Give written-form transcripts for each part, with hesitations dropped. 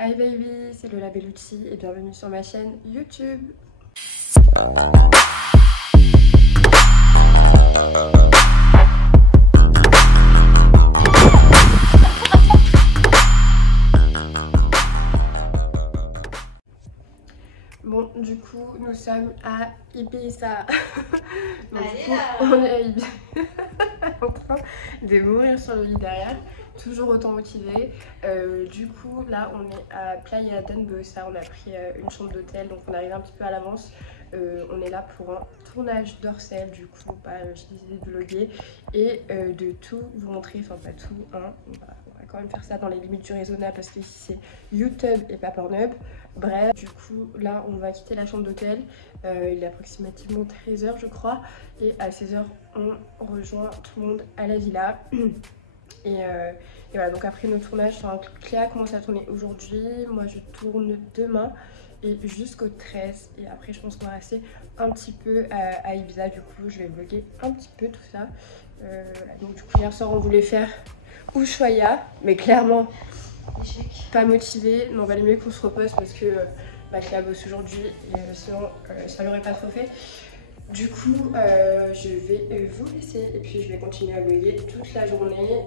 Hi baby, c'est Lola Bellucci et bienvenue sur ma chaîne YouTube. Bon, du coup, nous sommes à Ibiza. Donc, du coup, on est à Ibiza. En train de mourir sur le lit derrière, toujours autant motivée. Du coup, là, on est à Playa d'Anbosa. On a pris une chambre d'hôtel, donc on arrive un petit peu à l'avance. On est là pour un tournage d'Orcel, du coup, j'ai décidé de vlogger et de tout vous montrer, enfin pas tout, hein. On va quand même faire ça dans les limites du raisonnable parce que ici c'est YouTube et pas Pornhub. Bref, du coup là on va quitter la chambre d'hôtel, il est approximativement 13h je crois, et à 16h on rejoint tout le monde à la villa. Et voilà, donc après nos tournages, enfin, Cléa commence à tourner aujourd'hui, moi je tourne demain et jusqu'au 13, et après je pense qu'on va rester un petit peu à Ibiza. Du coup je vais vlogger un petit peu tout ça. Voilà. Donc du coup hier soir on voulait faire Ushuaïa, mais clairement pas motivé. Non, valait mieux qu'on se repose parce que Cléa bosse aujourd'hui et sinon ça l'aurait pas trop fait. Du coup je vais vous laisser et puis je vais continuer à vlogger toute la journée.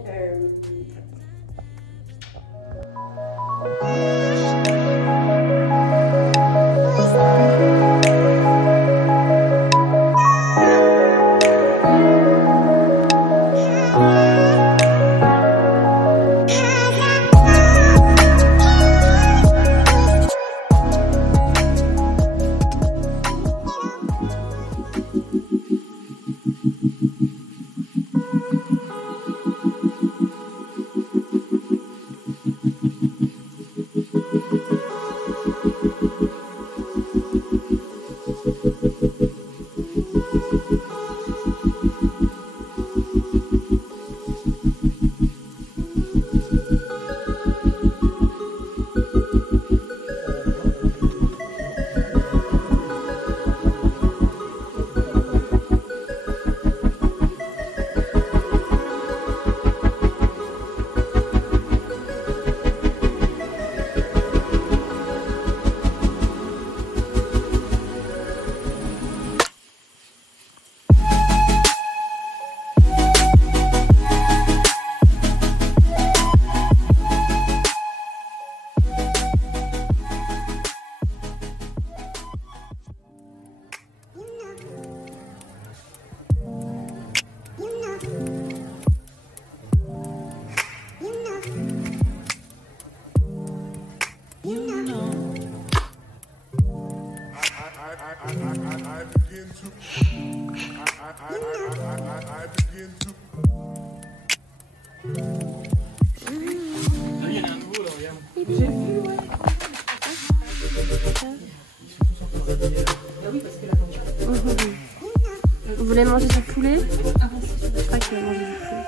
Vous voulez manger du poulet? Je crois qu'il va manger du poulet.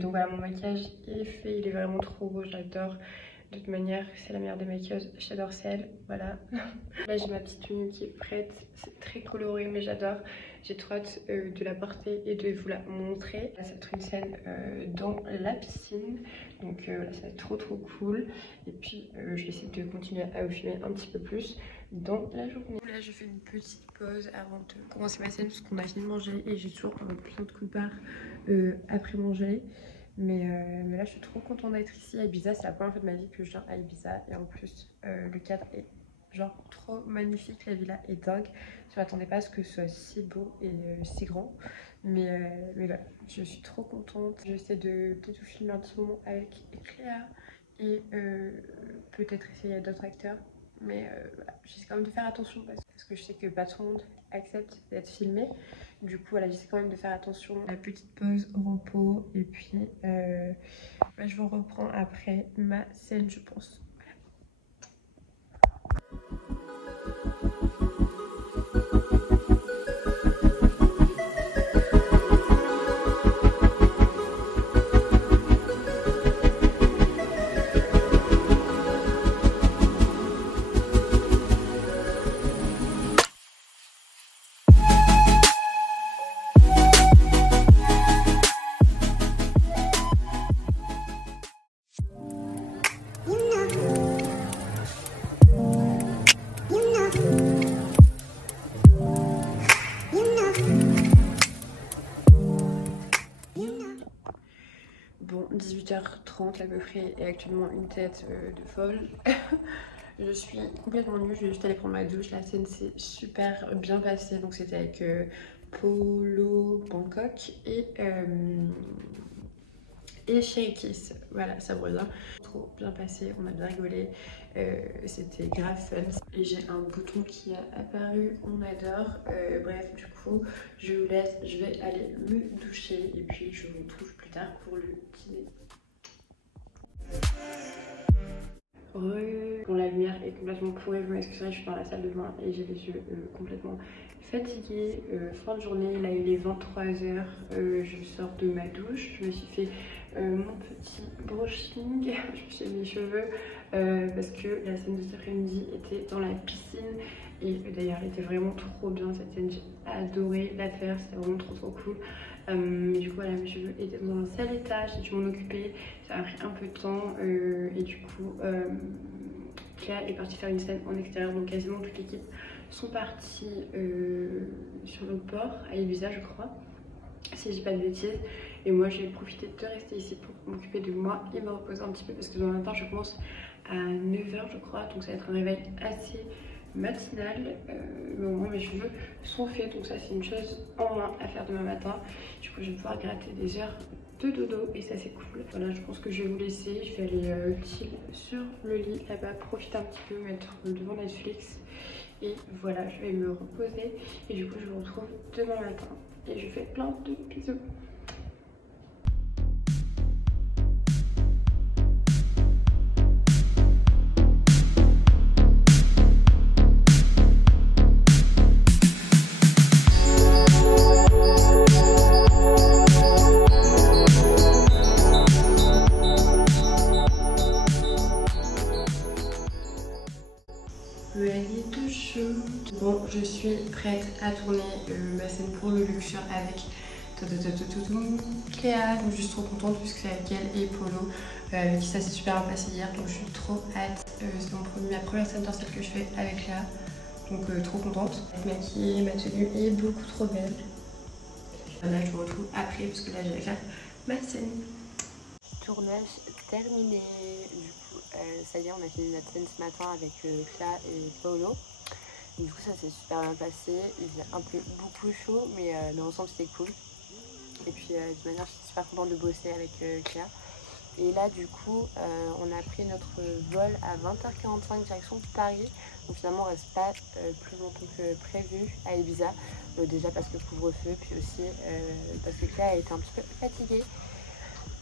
Donc voilà, mon maquillage est fait, il est vraiment trop beau, j'adore. De toute manière, c'est la meilleure des maquilleuses chez Orcel, voilà. Là j'ai ma petite tenue qui est prête, c'est très coloré mais j'adore. J'ai trop hâte de la porter et de vous la montrer. Ça va être une scène dans la piscine, donc là ça va être trop cool. Et puis je vais essayer de continuer à vous filmer un petit peu plus dans la journée. Là je fais une petite pause avant de commencer ma scène parce qu'on a fini de manger et j'ai toujours plein de coups de barre après manger. Mais là je suis trop contente d'être ici à Ibiza, c'est la première fois de ma vie que je viens à Ibiza et en plus le cadre est genre trop magnifique, la villa est dingue. Je m'attendais pas à ce que ce soit si beau et si grand, mais voilà, je suis trop contente. J'essaie de peut-être vous filmer un petit moment avec Cléa et peut-être essayer d'autres acteurs, mais voilà, j'essaie quand même de faire attention parce que je sais que pas tout le monde accepte d'être filmé. Du coup voilà, j'essaie quand même de faire attention. La petite pause repos et puis je vous reprends après ma scène je pense. 18h30 à peu près et actuellement une tête de folle. Je suis complètement nulle, je vais juste aller prendre ma douche. La scène s'est super bien passée, donc c'était avec Polo Bangkok et Sherry Kiss. Voilà, ça brûle bien. Trop bien passé, on a bien rigolé, c'était grave fun. Et j'ai un bouton qui a apparu, on adore. Bref, du coup, je vous laisse, je vais aller me doucher et puis je vous retrouve plus tard pour le dîner. Bon, la lumière est complètement pourrie, je m'excuserai, je suis dans la salle de bain et j'ai les yeux complètement fatiguée. Fin de journée, là il est 23h, je sors de ma douche, je me suis fait mon petit brushing, je me suis fait mes cheveux parce que la scène de cet après-midi était dans la piscine et d'ailleurs elle était vraiment trop bien cette scène, j'ai adoré la faire, c'était vraiment trop cool. Mais du coup voilà, mes cheveux étaient dans un sale état, j'ai dû m'en occuper, ça a pris un peu de temps et du coup Cléa est partie faire une scène en extérieur, donc quasiment toute l'équipe sont partis sur le port à Ibiza je crois, si je dis pas de bêtises. Et moi j'ai profité de rester ici pour m'occuper de moi et me reposer un petit peu parce que demain matin je commence à 9h je crois, donc ça va être un réveil assez matinal. Mais au moins mes cheveux sont faits, donc ça c'est une chose en moins à faire demain matin. Du coup je vais pouvoir gratter des heures de dodo et ça c'est cool. Voilà, je pense que je vais vous laisser, je vais aller chill sur le lit là-bas, profiter un petit peu, mettre devant Netflix et voilà, je vais me reposer et du coup je vous retrouve demain matin et je vous fais plein de bisous. Ready to shoot. Bon, je suis prête à tourner ma scène pour le Luxure avec Cléa, donc je suis trop contente puisque c'est avec elle et Polo avec qui ça s'est super bien passé hier, donc je suis trop hâte. C'est ma première scène dorsale que je fais avec Cléa, donc trop contente. Maquillée, ma tenue est beaucoup trop belle. Là je vous retrouve après parce que là je vais faire ma scène. Tournage terminé. Ça y est, on a fini notre scène ce matin avec Cléa et Paolo. Du coup ça s'est super bien passé, il faisait un peu beaucoup chaud mais dans l'ensemble c'était cool. Et puis de toute manière je suis super contente de bosser avec Cléa. Et là du coup on a pris notre vol à 20h45 direction Paris. Donc finalement on reste pas plus longtemps que prévu à Ibiza. Déjà parce que couvre-feu, puis aussi parce que Cléa a été un petit peu fatiguée.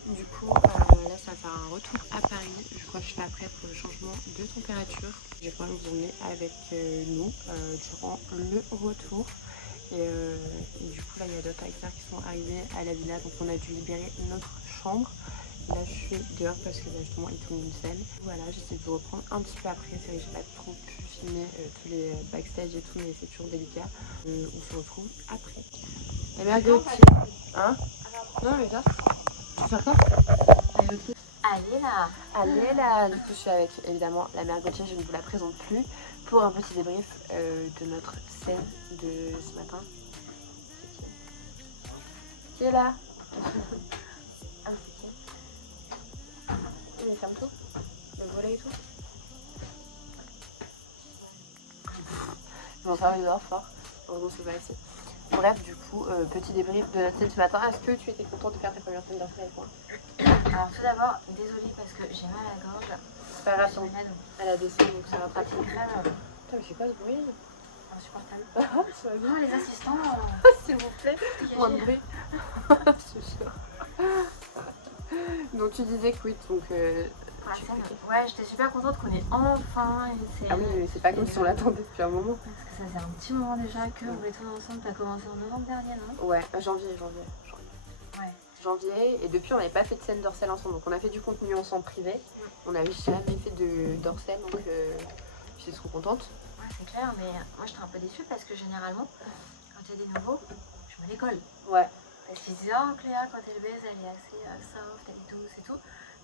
Du coup, là, ça va faire un retour à Paris. Je crois que je suis pas prête pour le changement de température. Je vais quand même vous emmener avec nous durant le retour. Et du coup, là, il y a d'autres acteurs qui sont arrivés à la villa. Donc, on a dû libérer notre chambre. Là, je suis dehors parce que justement, ils tournent une scène. Voilà, j'essaie de vous reprendre un petit peu après. C'est vrai que j'ai pas trop pu filmer tous les backstage et tout, mais c'est toujours délicat. On se retrouve après. La mère Gauthier. Hein? Non, mais là. Tu veux faire quoi? Allez là. Allez là. Du coup je suis avec évidemment la mère Gauthier, je ne vous la présente plus, pour un petit débrief de notre scène de ce matin. Qui est là? Ah mais ferme tout. Le volet et tout. Bon ça va, il dort fort. Heureusement c'est pas ici. Bref, du coup, petit débrief de notre scène ce matin. Est-ce que tu étais contente de faire tes premières scènes dorsales avec moi? Alors tout d'abord, désolée parce que j'ai mal à la gorge. C'est pas grave, elle a descendu donc ça va pas. Petite crème. Putain mais c'est quoi ce bruit? Insupportable. Ça va bien. Non, les assistants. S'il vous plaît, moins de bruit. C'est sûr. Donc tu disais que oui, donc... Ouais, j'étais super contente qu'on ait enfin essayé. Ah oui, mais c'est pas comme si on l'attendait depuis un moment. Parce que ça fait un petit moment déjà qu'on voulait tourner ensemble. T'as commencé en novembre dernier, non? Ouais, janvier. Ouais. Janvier, et depuis on n'avait pas fait de scène dorsale ensemble, donc on a fait du contenu ensemble privé. On n'avait jamais fait de dorsale, donc j'étais trop contente. Ouais, c'est clair, mais moi j'étais un peu déçue parce que généralement, quand il y a des nouveaux, je me décolle. Ouais. Parce qu'ils disent, oh Cléa, quand elle baise, elle est assez soft, elle est douce et tout.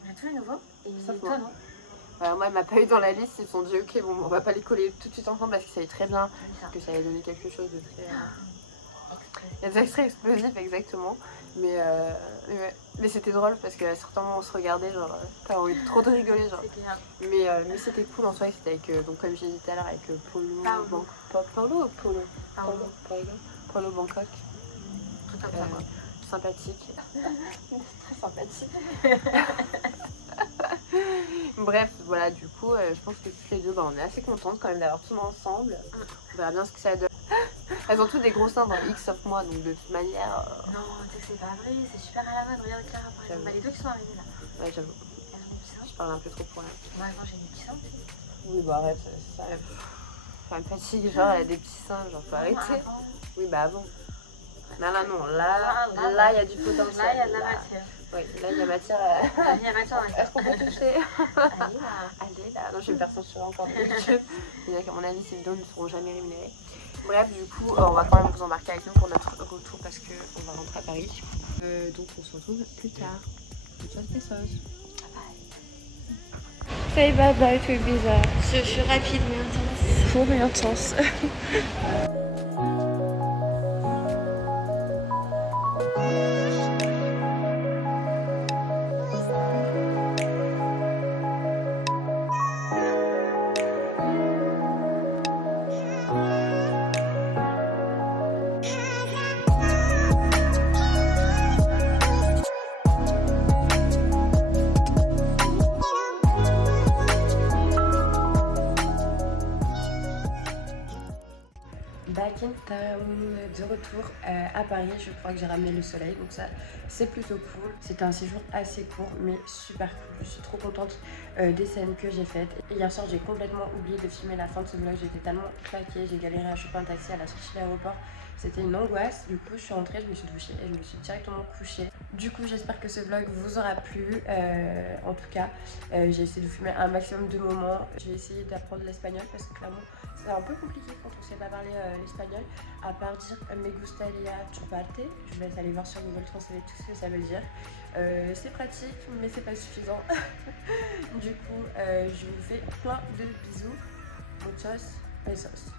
J'ai tous les nouveaux, et toi non. Moi elle m'a pas eu dans la liste, ils se sont dit ok bon on va pas les coller tout de suite ensemble parce qu'ils savaient très bien que ça allait donner quelque chose de très... Il y a des extraits explosifs, exactement. Mais c'était drôle parce qu'à certains moments on se regardait, genre, t'as envie trop de rigoler, genre. Mais c'était cool en soi, c'était avec, donc comme j'ai dit tout à l'heure, avec Paulo Bangkok. Tout comme ça, quoi. Sympathique. Très sympathique. Bref, voilà, du coup, je pense que toutes les deux, on est assez contentes quand même d'avoir tout ensemble. On verra bien ce que ça donne. Elles ont toutes des gros seins dans X sauf moi, donc de toute manière. Non, tu sais que c'est pas vrai, c'est super à la mode. Regarde Clara par exemple. Bah, les deux qui sont arrivées là. Ouais, j'avoue. Elles ont des petits seins. Je parle un peu trop pour elle. Moi, avant, j'ai des petits seins aussi. Oui, bah arrête, ça me fatigue. Genre, elle a des petits seins, genre, faut arrêter. Oui, bah avant. Non, là, il y a du potentiel. Là, il y a de la matière. Oui, là, il y a matière. Il y a matière. Est-ce qu'on peut toucher? Allez là. Non, je vais me faire censurer encore plus. C'est-à-dire qu'à mon avis, ces vidéos ne seront jamais rémunérées. Bref, du coup, on va quand même vous embarquer avec nous pour notre retour parce qu'on va rentrer à Paris. Donc, on se retrouve plus tard. Besos. Say bye bye to Ibiza. Je suis rapide mais intense. Court et intense. Back in town, de retour à Paris. Je crois que j'ai ramené le soleil, donc ça c'est plutôt cool. C'était un séjour assez court mais super cool. Je suis trop contente des scènes que j'ai faites. Et hier soir j'ai complètement oublié de filmer la fin de ce vlog. J'étais tellement claquée, j'ai galéré à choper un taxi à la sortie de l'aéroport. C'était une angoisse. Du coup je suis rentrée, je me suis douchée et je me suis directement couchée. Du coup j'espère que ce vlog vous aura plu. En tout cas j'ai essayé de vous filmer un maximum de moments. Je vais essayer d'apprendre l'espagnol parce que clairement c'est un peu compliqué quand on ne sait pas parler l'espagnol, à part dire me gustaría chuparte. Je vous laisse aller voir sur Google Translate tout ce que ça veut dire. C'est pratique, mais c'est pas suffisant. Du coup, je vous fais plein de bisous. Muchos besos.